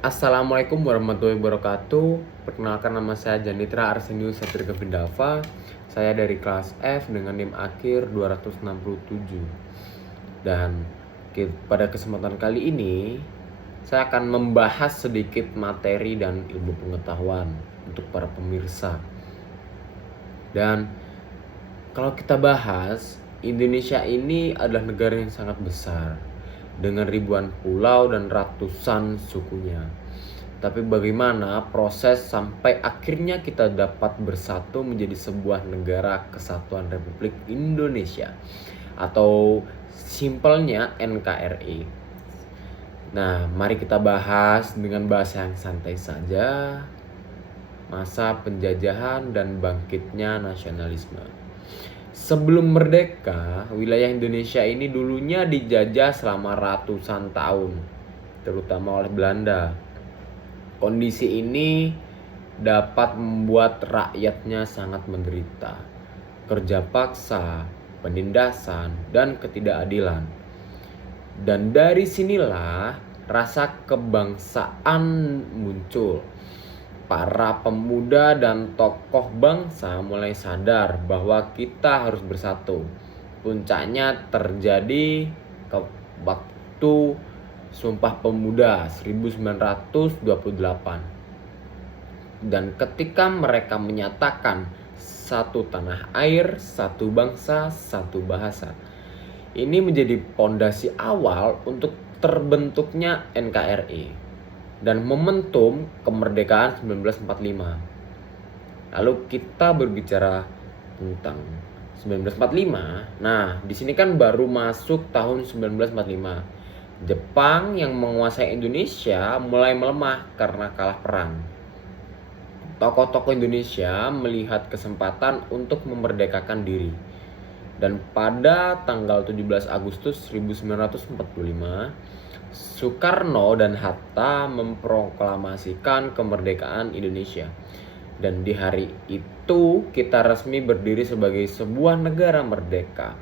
Assalamualaikum warahmatullahi wabarakatuh. Perkenalkan, nama saya Janitra Arsenius Satrika Bindava. Saya dari kelas F dengan NIM akhir 267. Dan pada kesempatan kali ini saya akan membahas sedikit materi dan ilmu pengetahuan untuk para pemirsa. Dan kalau kita bahas, Indonesia ini adalah negara yang sangat besar dengan ribuan pulau dan ratusan sukunya. Tapi bagaimana proses sampai akhirnya kita dapat bersatu menjadi sebuah negara kesatuan Republik Indonesia atau simpelnya NKRI. Nah, mari kita bahas dengan bahasa yang santai saja. Masa penjajahan dan bangkitnya nasionalisme. Sebelum merdeka, wilayah Indonesia ini dulunya dijajah selama ratusan tahun, terutama oleh Belanda. Kondisi ini dapat membuat rakyatnya sangat menderita. Kerja paksa, penindasan, dan ketidakadilan. Dan dari sinilah rasa kebangsaan muncul. Para pemuda dan tokoh bangsa mulai sadar bahwa kita harus bersatu. Puncaknya terjadi waktu Sumpah Pemuda 1928. Dan ketika mereka menyatakan satu tanah air, satu bangsa, satu bahasa. Ini menjadi pondasi awal untuk terbentuknya NKRI dan momentum kemerdekaan 1945. Lalu kita berbicara tentang 1945. Nah, di sini kan baru masuk tahun 1945. Jepang yang menguasai Indonesia mulai melemah karena kalah perang. Tokoh-tokoh Indonesia melihat kesempatan untuk memerdekakan diri. Dan pada tanggal 17 Agustus 1945, Soekarno dan Hatta memproklamasikan kemerdekaan Indonesia. Dan di hari itu kita resmi berdiri sebagai sebuah negara merdeka.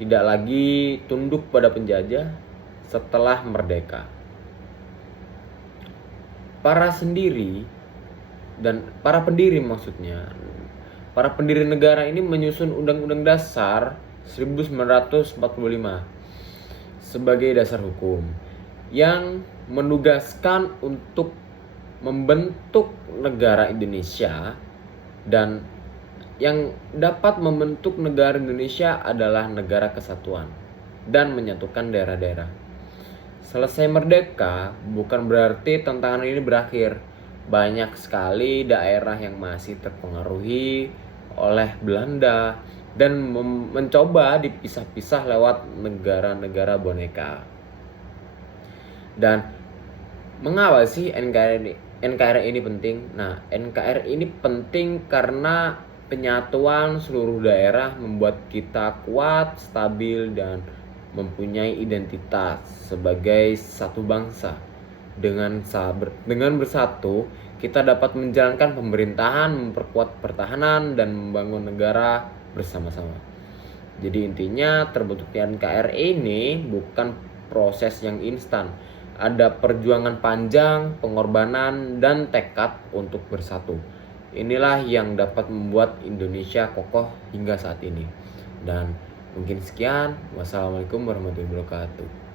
Tidak lagi tunduk pada penjajah setelah merdeka. Para pendiri negara ini menyusun Undang-Undang Dasar 1945 sebagai dasar hukum yang menugaskan untuk membentuk negara Indonesia, dan yang dapat membentuk negara Indonesia adalah negara kesatuan dan menyatukan daerah-daerah. Selesai merdeka bukan berarti tantangan ini berakhir. Banyak sekali daerah yang masih terpengaruhi oleh Belanda dan mencoba dipisah-pisah lewat negara-negara boneka. Dan mengapa sih NKRI ini penting? Nah, NKRI ini penting karena penyatuan seluruh daerah membuat kita kuat, stabil, dan mempunyai identitas sebagai satu bangsa. Dengan bersatu, kita dapat menjalankan pemerintahan, memperkuat pertahanan, dan membangun negara bersama-sama. Jadi intinya terbentuknya NKRI ini bukan proses yang instan. Ada perjuangan panjang, pengorbanan, dan tekad untuk bersatu. Inilah yang dapat membuat Indonesia kokoh hingga saat ini. Dan mungkin sekian. Wassalamualaikum warahmatullahi wabarakatuh.